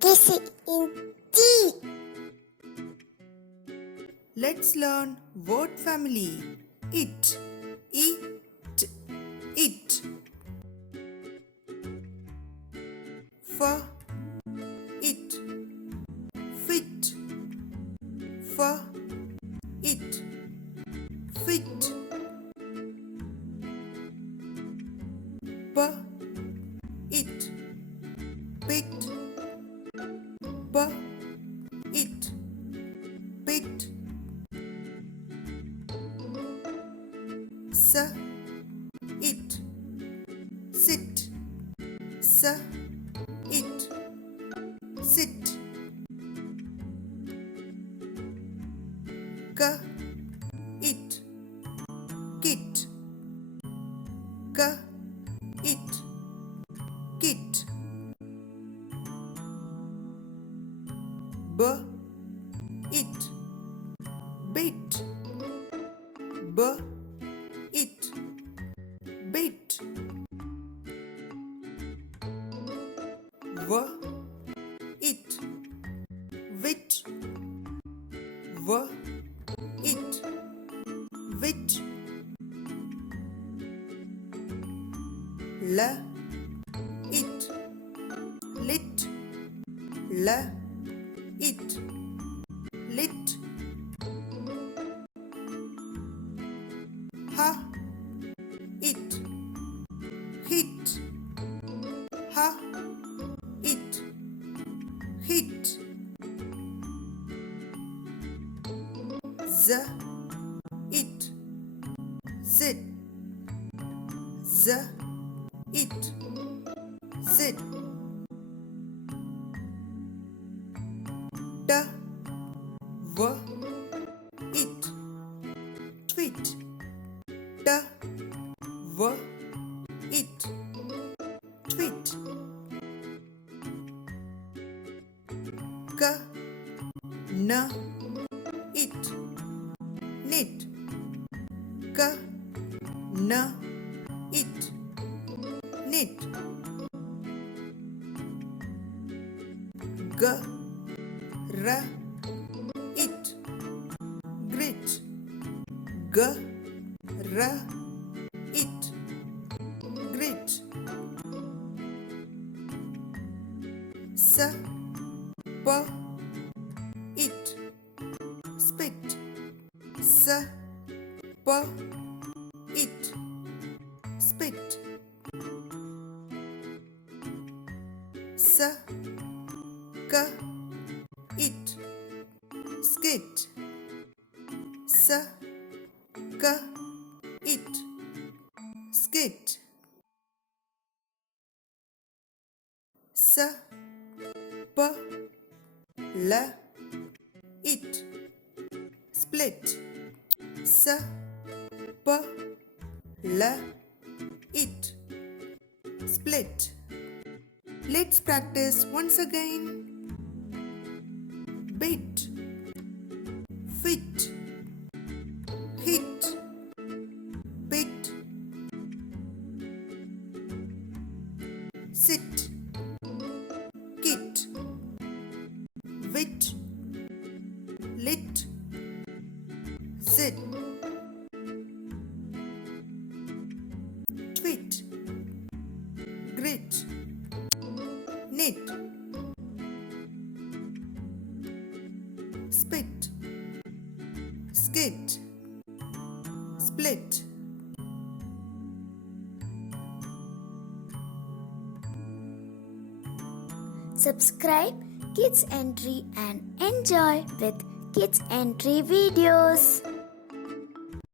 kissing in T. Let's learn word family. It, it. For, it, fit. For, it, fit. P, it, pit. P, it, pit. S, it, sit. S, it, sit. K, it, kit. K, it, kit. B, it, bit. B, it, bit. V, it, wit. V, it, wit. L, it, lit. L, it, lit. H, it, hit. H, it, hit. Z, it, zit. Z, it, zit. T, v, it, twit. T, v, it, twit. K, n, it, knit. K, n, it, knit. G, r, it, grit. G, r, it, grit. S, p, it, spit. S, p, it, spit. S, k, it, skit. S, k, it, skit. S, p, l, it, split. S, p, l, it, split. Let's practice once again. Bit, fit, hit, bit. Sit, kit, wit, lit, zit. Twit, grit, knit. Spit, skit, split. Subscribe Kids Entry and enjoy with Kids Entry videos.